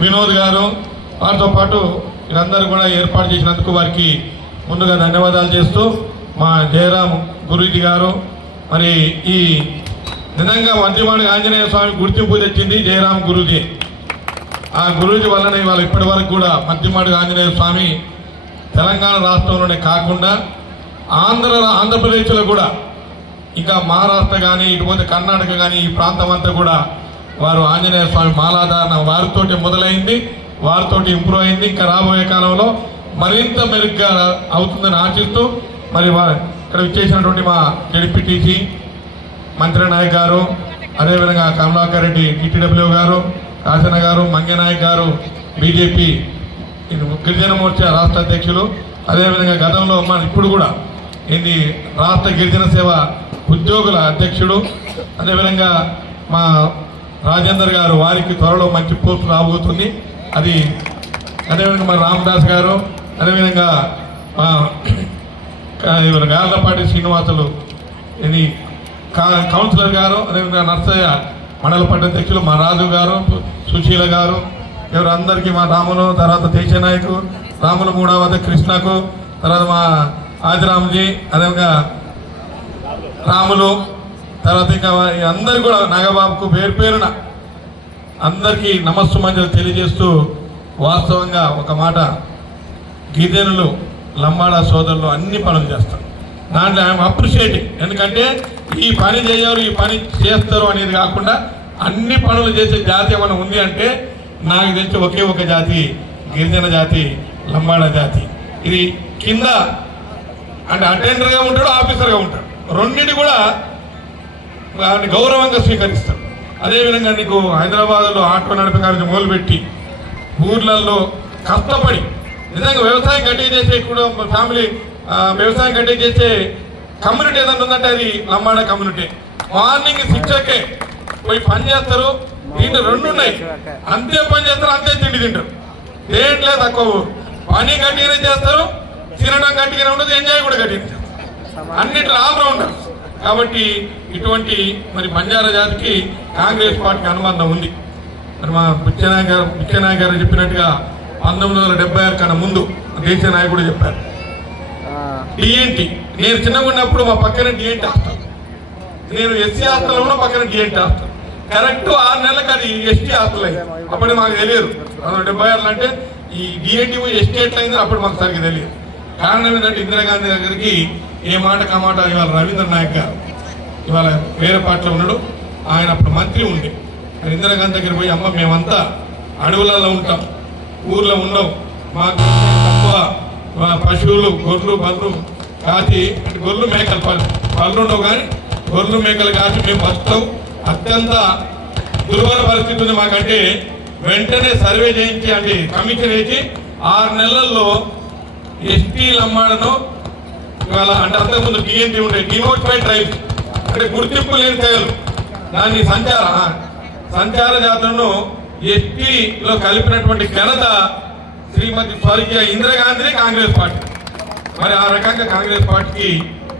వినోద్ గారు వారితో పాటు వీరందరూ కూడా ఏర్పాటు చేసినందుకు వారికి ముందుగా ధన్యవాదాలు చేస్తూ మా జయరాం గురూజీ గారు మరి ఈ నిజంగా మంత్రిమాడి ఆంజనేయ స్వామి గుర్తింపు తెచ్చింది జయరాం గురూజీ. ఆ గురూజీ వల్లనే ఇవాళ ఇప్పటి వరకు కూడా మంత్రిమాడి ఆంజనేయ స్వామి తెలంగాణ రాష్ట్రంలోనే కాకుండా ఆంధ్రప్రదేశ్లో కూడా ఇంకా మహారాష్ట్ర కానీ ఇటుపోతే కర్ణాటక కానీ ఈ ప్రాంతం అంతా కూడా వారు ఆంజనేయ స్వామి మాలాధారణ వారితోటి మొదలైంది, వారితోటి ఇంప్రూవ్ అయింది. ఇంకా రాబోయే కాలంలో మరింత మెరుగ్గా అవుతుందని ఆశిస్తూ మరి ఇక్కడ ఇచ్చేసినటువంటి మా జెడ్పీటీసీ మంత్రి నాయక్ గారు, అదేవిధంగా కమలాకర్ రెడ్డి టీటీడబ్ల్యూ గారు, కాశన గారు, మంగనాయక్ గారు బీజేపీ గిరిజన మోర్చా రాష్ట్ర అధ్యక్షులు, అదేవిధంగా గతంలో మన ఇప్పుడు కూడా ఇది రాష్ట్ర గిరిజన సేవ ఉద్యోగుల అధ్యక్షుడు, అదేవిధంగా మా రాజేందర్ గారు వారికి త్వరలో మంచి పోస్ట్ రాబోతుంది. అది అదేవిధంగా మా రామదాస్ గారు, అదేవిధంగా మా గార్లపాటి శ్రీనివాసులు ఇది కౌన్సిలర్ గారు, అదేవిధంగా నర్సయ్య మండల పార్టీ అధ్యక్షులు మా రాజు గారు, సుశీల గారు, ఎవరందరికీ మా రాములు, తర్వాత దేశనాయకు రాములు, మూడవది కృష్ణకు, తర్వాత మా ఆదిరామ్జీ, అదేవిధంగా రాములు, తర్వాత ఇంకా అందరు కూడా నాగబాబుకు పేరు పేరున అందరికీ నమస్సు మంజలు తెలియజేస్తూ వాస్తవంగా ఒక మాట, గిరిజనులు లంబాడా సోదరులు అన్ని పనులు చేస్తారు. దాంట్లో ఐఎమ్ అప్రిషియేటింగ్. ఎందుకంటే ఈ పని చేయరు ఈ పని చేస్తారు అనేది కాకుండా అన్ని పనులు చేసే జాతి ఏమైనా ఉంది అంటే నాకు తెలిసి ఒకే ఒక జాతి గిరిజన జాతి, లంబాడా జాతి. ఇది కింద అంటే అటెండర్గా ఉంటాడు, ఆఫీసర్గా ఉంటాడు, రెండింటి కూడా గౌరవంగా స్వీకరిస్తాడు. అదేవిధంగా నీకు హైదరాబాద్లో ఆటో నడిపే కాదు మొదలుపెట్టి ఊర్లలో కష్టపడి నిజంగా వ్యవసాయం గట్టిగా చేసే కూడా ఫ్యామిలీ వ్యవసాయం గట్టిగా చేసే కమ్యూనిటీ ఏదైనా ఉందంటే అది లంబాడా కమ్యూనిటీ. మార్నింగ్ 6 పోయి పని చేస్తారు. దీంట్లో 2 ఉన్నాయి, అంతే పని చేస్తారు, అంతే తిండి తింటారు. దేంట్లో తక్కువ పని గట్టిగానే చేస్తారు, తినడం గట్టిగానే ఉండదు, ఎంజాయ్ కూడా గట్టిగానే చేస్తారు, అన్నిట్లో ఆల్రౌండర్. కాబట్టి ఇటువంటి మరి బంజారా జాతికి కాంగ్రెస్ పార్టీకి అనుబంధం ఉంది. మరి మా బుచ్చనాయక్ గారు చెప్పినట్టుగా 1976 కన్నా ముందు దేశ నాయకుడు చెప్పారు డిఎన్టీ. నేను చిన్నగా ఉన్నప్పుడు మా పక్కన డిఎన్టీ హాస్టల్, నేను ఎస్సీ హాస్టల్ ఉన్న పక్కన డిఎన్టీ హాస్టల్, కరెక్ట్ 6 నెలలకు అది ఎస్టీ హాస్టల్ అయింది. అప్పుడు మాకు తెలియదు 1976 అంటే ఈ డిఎన్టీ ఎస్టీ ఎట్లా అయిందో అప్పుడు మాకు సరిగ్గా తెలియదు. కారణం ఏంటంటే ఇందిరాగాంధీ దగ్గరికి ఏ మాట కమాట ఇవాళ రవీంద్ర నాయక్ గారు ఇవాళ వేరే పార్టీలో ఉన్నాడు, ఆయన అప్పుడు మంత్రి ఉండే. ఇందిరాగాంధీ దగ్గర పోయి అమ్మ మేమంతా అడవులలో ఉంటాం, ఊర్లో ఉండవు, మాకు తక్కువ పశువులు గొర్రెలు బర్రెలు కాచి అంటే గొర్రెలు మేకలు పళ్ళు ఉండవు కానీ గొర్రెలు మేకలు కాచి మేము బతుకుతాం, అత్యంత దుర్భర పరిస్థితి ఉంది మాకంటే వెంటనే సర్వే చేయించి అంటే కమిషన్ వేసి 6 నెలల్లో ఎస్టీ లంబాడను ఇవాళ అంటే అంతకుముందు డిఎన్టీ ఉండే డినోటిఫైడ్ ట్రైబ్స్ అంటే గుర్తింపు లేని తెగలు దాన్ని సంచార జాతులను ఎస్టీలో కలిపినటువంటి ఘనత శ్రీమతి స్వర్గీయ ఇందిరాగాంధీ కాంగ్రెస్ పార్టీ. మరి ఆ రకంగా కాంగ్రెస్ పార్టీకి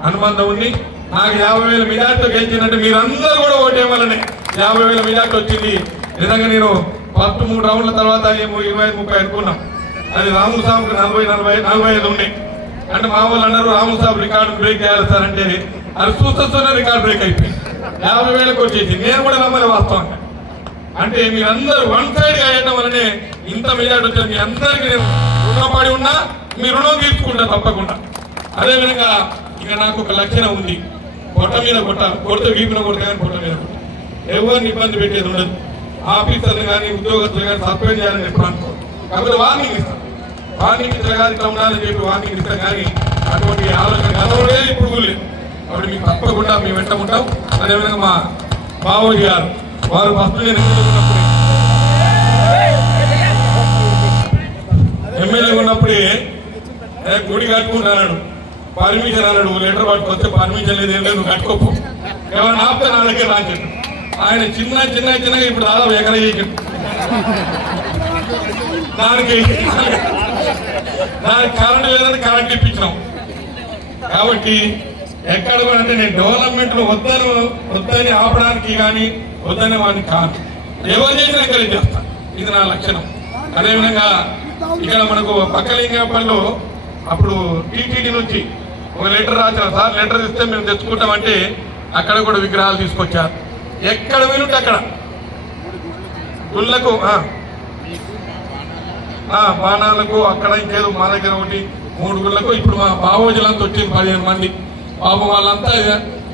అనుబంధం ఉంది. నాకు 50,000 మెజార్టీతో గెలిచిందంటే మీరందరూ కూడా ఓటేయాలనే 50,000 మెజార్టీ వచ్చింది. నిజంగా నేను ఫస్ట్ 3 రౌండ్ల తర్వాత ఏమో 25-30 అనుకున్నాం. అది రాములు సాబుకి 40-45 ఉండే. అంటే మా వాళ్ళు అన్నారు రాములు సాబు రికార్డు బ్రేక్ చేయాలి సార్ అంటే అది చూస్తూనే రికార్డు బ్రేక్ అయిపోయింది, 50,000కి వచ్చేసి. నేను కూడా నమ్మలే వాస్తవంగా. అంటే మీరందరూ వన్ సైడ్గా వేయడం వల్లనే ఇంత మెజార్టీ వచ్చారు. మీ అందరికీ నేను రుణపడి ఉన్నా, మీ రుణం తీసుకుంటా తప్పకుండా. అదేవిధంగా ఇక నాకు ఒక లక్షణం ఉంది, పొట్ట మీద కొడితే వీపిన కొడితే కానీ పొట్ట మీద కొట్ట, ఎవరిని ఇబ్బంది పెట్టేది ఉండదు. ఆఫీసర్లు కానీ ఉద్యోగస్తులు కానీ సస్పెండ్ చేయాలని ఎప్పుడు అనుకో, కాకపోతే వార్నింగ్ ఇస్తాం, వార్నింగ్ ఇచ్చగానే ఇట్లా ఉండాలని చెప్పి వార్నింగ్ ఇస్తాం. కానీ అటువంటి ఆలోచన గతంలో ఇప్పుడు లేదు. కాబట్టి మీకు తప్పకుండా మేము వెంట ఉంటాం. అదేవిధంగా మా బావోజీ గారు వారు ఫస్ట్ నేను ఎమ్మెల్యే ఉన్నప్పుడే గుడి కట్టుకుంటున్నాడు, పర్మిషన్ అన్నాడు, లెటర్ పట్టుకొస్తే పర్మిషన్ లేదు, నువ్వు కట్టుకోపు, ఎవరైనా ఆపితే నా దగ్గర రాచాడు. ఆయన చిన్నగా ఇప్పుడు దాదాపు ఎకరా చేసాడు. దానికి కరెంట్ లేదని కరెంట్ ఇప్పించినాం. కాబట్టి ఎక్కడ కూడా అంటే నేను డెవలప్మెంట్ లో వద్దని ఆపడానికి కానీ వద్దని వాడిని కాదు, ఎవరు చేసినా ఎంకరేజ్ చేస్తాను. ఇది నా లక్షణం. అదేవిధంగా ఇక్కడ మనకు పక్కలింగపల్లిలో అప్పుడు టీటీడీ నుంచి ఒక లెటర్ రాసిన సార్, లెటర్ ఇస్తే మేము తెచ్చుకుంటామంటే అక్కడ కూడా విగ్రహాలు తీసుకొచ్చారు. ఎక్కడ వీలుంటే అక్కడ గుళ్ళకు బాణాలకు అక్కడ ఇంకేదో మా దగ్గర ఒకటి 3 గుళ్ళకు ఇప్పుడు మా బాబోజీలంతా వచ్చింది 15 మంది. బాబు వాళ్ళంతా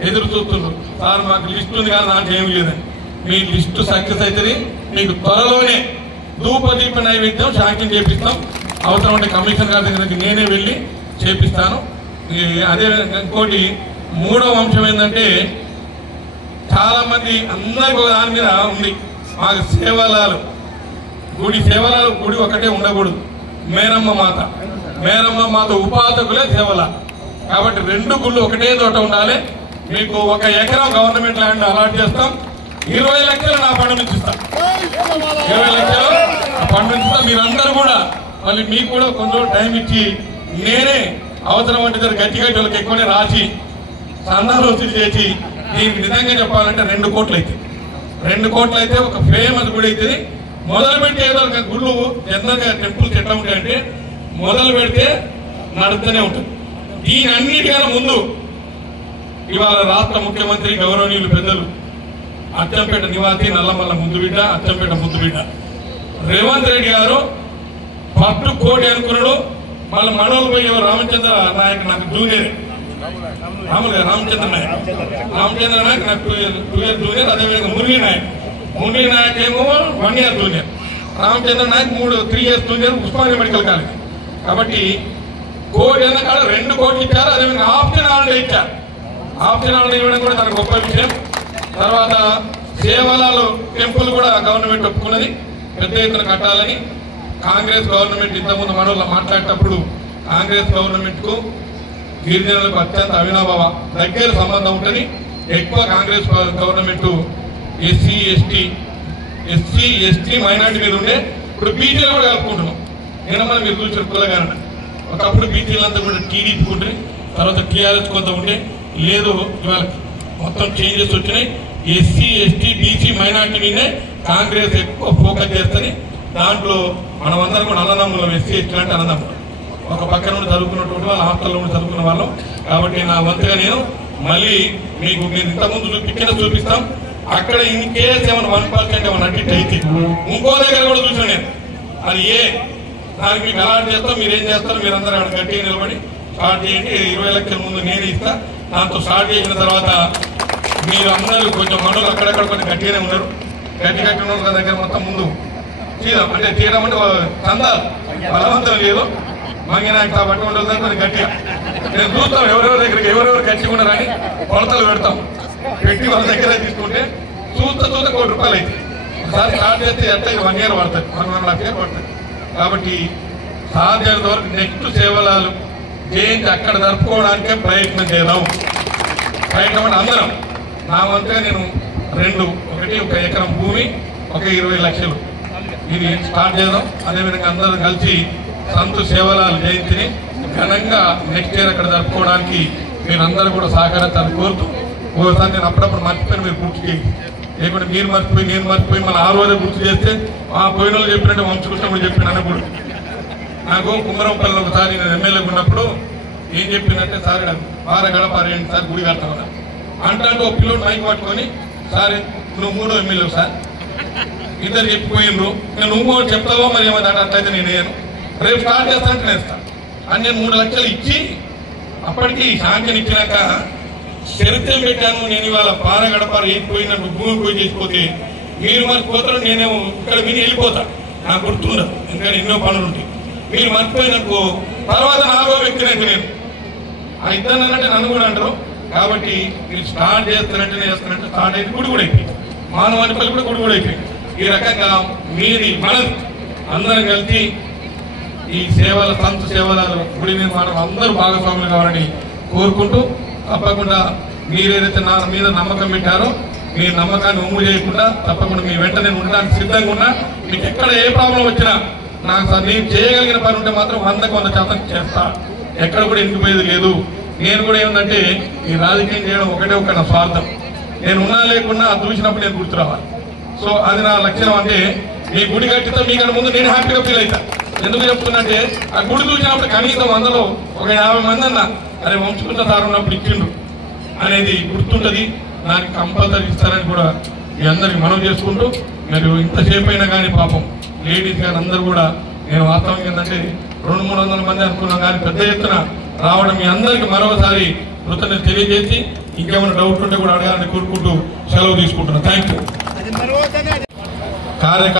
ఎదురు చూస్తున్నారు. సార్ మాకు లిస్ట్ ఉంది కానీ నాకు ఏమి లేదని. మీ లిస్టు సక్సెస్ అవుతుంది. మీకు త్వరలోనే ధూపదీప నైవేద్యం శాంక్షన్ చేపిస్తాం. అవసరం ఉంటే కమిషనర్ గారి దగ్గరికి నేనే వెళ్ళి చేపిస్తాను. అదే ఇంకోటి 3వ అంశం ఏంటంటే చాలా మంది అందరికి ఒక దాని మీద ఉంది. మాకు సేవలాలు గుడి ఒకటే ఉండకూడదు. మేరమ్మ మాత ఉపాసకులే సేవల. కాబట్టి 2 గుళ్ళు ఒకటే చోట ఉండాలి. మీకు 1 ఎకరం గవర్నమెంట్ ల్యాండ్ అలాట్ చేస్తాం. 20 లక్షలు నా ఫండ్ నుంచి ఇస్తాం. 20 లక్షలు ఫండ్ నుంచి ఇస్తాం. మీరందరూ కూడా మళ్ళీ మీకు కూడా కొంచెం టైం ఇచ్చి నేనే అవసరం అంటే గట్టిగా వాళ్ళకి ఎక్కువనే రాసి సందాలు వసూలు చేసి దీనికి నిజంగా చెప్పాలంటే 2 కోట్లు అవుతుంది. 2 కోట్లు అయితే ఒక ఫేమస్ గుడి అవుతుంది. మొదలు పెడితే ఏదో గుళ్ళు జనరల్గా టెంపుల్స్ ఎట్లా ఉంటాయంటే మొదలు పెడితే నడుస్తూనే ఉంటుంది. దీని అన్నిటికన్నా ముందు ఇవాళ రాష్ట్ర ముఖ్యమంత్రి గౌరవనీయులు పెద్దలు అచ్చంపేట నివాసి నల్లమల్ల ముందుబిడ్డ, అచ్చంపేట ముందుబిడ్డ రేవంత్ రెడ్డి గారు ఫస్ట్ కోటి అనుకున్నాడు. మళ్ళీ మనోళ్ళు పోయి రామచంద్ర నాయక్ నాకు జూనియర్, రామచంద్ర నాయక్ నాకు 2 years జూనియర్. అదేవిధంగా మురళీ నాయక్ ఏమో 1 year junior. Ramachandra Nayak 3 years junior Osmania medical college. కాబట్టి కోటి అన్న కాడ 2 కోట్లు ఇచ్చారు. అదేవిధంగా ఆప్షన్ హాలిడే ఇచ్చారు. ఆప్షన్ హాలిడే ఇవ్వడం కూడా తనకు గొప్ప విషయం. తర్వాత సేవలాలు టెంపుల్ కూడా గవర్నమెంట్ ఒప్పుకున్నది పెద్ద ఎత్తున కట్టాలని. కాంగ్రెస్ గవర్నమెంట్ ఇంతకుముందు మనలో మాట్లాడేటప్పుడు కాంగ్రెస్ గవర్నమెంట్ కు గిరిజనులకు అత్యంత అవినాభావ దగ్గర సంబంధం ఉంటుంది. ఎక్కువ Congress government SC ST minority మీద ఉండే. ఇప్పుడు బీసీలు కూడా కలుపుకుంటున్నాం. నిన్న మీరు చూసిన కులగారణ ఒకప్పుడు బీసీలంతా కూడా టీడీపీ ఉంటుంది, తర్వాత టీఆర్ఎస్ కొంత ఉండే. లేదు ఇవాళ మొత్తం చేంజెస్ వచ్చినాయి. ఎస్సీ ఎస్టీ బీసీ మైనార్టీ మీదే కాంగ్రెస్ ఎక్కువ ఫోకస్ చేస్తుంది. దాంట్లో మనమందరం కూడా అన్నదమ్ములం. ఎస్సీ ఎస్టీ అంటే అన్నదమ్ములం. ఒక పక్క నుండి చదువుకున్నటువంటి వాళ్ళు, హాస్టల్లో నుండి చదువుకున్న వాళ్ళం. కాబట్టి నా వంతుగా నేను మళ్ళీ మీకు మీరు ఇంతకుముందు చూపిస్తాం. అక్కడ ఇన్ కేసు ఏమైనా 1% ఏమైనా అడ్మిట్ అయితే ఇంకో దగ్గర కూడా చూసాను నేను. అది దానికి మీకు అలాట్ చేస్తాం. మీరు ఏం చేస్తారు, మీరందరూ అక్కడ గట్టిగా నిలబడి స్టార్ట్ చేయండి. 20 లక్షల ముందు నేను ఇస్తా. దాంతో స్టార్ట్ చేసిన తర్వాత మీరు అందరూ కొంచెం మనలు అక్కడక్కడ కొంచెం గట్టిగానే ఉన్నారు. గట్టిగా ఉన్న దగ్గర మొత్తం ముందు తీయడం అంటే చందాలు బలవంతం లేదు. మంగినాయకు కాబట్టి ఉండదు కొంచెం గట్టిగా నేను చూస్తాం. ఎవరెవరి దగ్గరికి ఎవరెవరు గట్టిగా ఉన్నారని కొలతలు పెడతాం. పెట్టి వాళ్ళ దగ్గర తీసుకుంటే చూస్తా ₹1 కోటి అయితే ఒకసారి స్టార్ట్ చేస్తే ఎంత 1 year పడుతుంది, 1.5 years పడుతుంది. కాబట్టి సాధ్యమైనంత వరకు నెక్స్ట్ సేవలాలు జయంతి అక్కడ జరుపుకోవడానికే ప్రయత్నం చేద్దాం. ప్రయత్నం అంటే అందరం నా వంతుగా నేను 2 1 ఎకరం భూమి 20 లక్షలు ఇది స్టార్ట్ చేద్దాం. అదేవిధంగా అందరూ కలిసి సంతు సేవలాలు జయంతిని ఘనంగా నెక్స్ట్ ఇయర్ అక్కడ జరుపుకోవడానికి మీరందరూ కూడా సహకరించాలని కోరుతూ ఒకసారి నేను అప్పుడప్పుడు మర్చిపోయిన మీరు గుర్తు చేయండి. లేకుంటే మీరు మర్చిపోయి నేను మర్చిపోయి మళ్ళీ ఆ రోజే గుర్తు చేస్తే పోయిన వాళ్ళు చెప్పినట్టు వంశకృష్ణుడు చెప్పిన అన్నప్పుడు నాకు కుమ్మరంపల్లి ఒకసారి నేను ఎమ్మెల్యేగా ఉన్నప్పుడు ఏం చెప్పిందంటే సార్ గడపారేంటి సార్ గుడి కడతామన్నా అంటే ఒక పిల్లలు మైక్ పట్టుకొని సార్ నువ్వు 3వ ఎమ్మెల్యే సార్ ఇద్దరు చెప్పిపోయినరు. నువ్వు చెప్తావో మరి ఏమైనా అట్లయితే నేను రేపు స్టార్ట్ చేస్తానంటే నేస్తాను అని నేను 3 లక్షలు ఇచ్చి అప్పటికి శాంక్షన్ ఇచ్చినాక చరిత్ర పెట్టాను. నేను ఇవాళ గడపారు వెళ్ళిపోయినట్టు భూమి పోయి చేసిపోతే మీరు మర్చిపోతారు, నేనేమో ఇక్కడ విని వెళ్ళిపోతా. నాకు గుర్తుండదు, ఇంకా ఎన్నో పనులు ఉంటాయి. మీరు మర్చిపోయినట్టు తర్వాత 4వ వ్యక్తినైతే నేను ఆ ఇద్దరు అన్నట్టే నన్ను కూడా అంటారు. కాబట్టి మీరు స్టార్ట్ చేస్తానంటే స్టార్ట్ అయితే గుడి కూడా అయిపోయింది. మానవానిపల్లి కూడా గుడి కూడా అయిపోయింది. ఈ రకంగా మీది మనది అందరం కలిసి ఈ సంతు సేవల గుడి నిర్మాణం అందరూ భాగస్వాములు కావాలని కోరుకుంటూ తప్పకుండా మీరేదైతే నా మీద నమ్మకం పెట్టారో మీ నమ్మకాన్ని ఒమ్ము చేయకుండా తప్పకుండా మీ వెంట నేను ఉండడానికి సిద్ధంగా ఉన్నా. మీకు ఎక్కడ ఏ ప్రాబ్లం వచ్చినా నాకు నేను చేయగలిగిన పని ఉంటే మాత్రం 100% చేస్తా. ఎక్కడ కూడా ఎండిపోయేది లేదు. నేను కూడా ఏమంటే ఈ రాజకీయం చేయడం ఒకటే నా స్వార్థం. నేను ఉన్నా లేకున్నా అది చూసినప్పుడు నేను గుర్తు రావాలి. సో అది నా లక్ష్యం. అంటే మీ గుడి కట్టితే మీకన్నా ముందు నేను హ్యాపీగా ఫీల్ అవుతా. ఎందుకు చెప్తున్నంటే ఆ గుడి చూసినప్పుడు కనీసం 100లో ఒక 50 మంది అన్న అరే వంశకుంట సార్ ఉన్నప్పుడు ఇచ్చిండు అనేది గుర్తుంటుంది. దానికి కంపల్సరీ ఇస్తారని కూడా మీ అందరికి మనం చేసుకుంటూ, మీరు ఇంతసేపు అయినా కానీ పాపం లేడీస్ కానీ అందరూ కూడా, నేను వాస్తవంగా ఏంటంటే 200-300 మంది అనుకున్నాం కానీ పెద్ద ఎత్తున రావడం మీ అందరికీ మరొకసారి కృతజ్ఞత తెలియజేసి, ఇంకేమైనా డౌట్ ఉంటే కూడా అడగాలని కోరుకుంటూ సెలవు తీసుకుంటున్నాను. Thank you.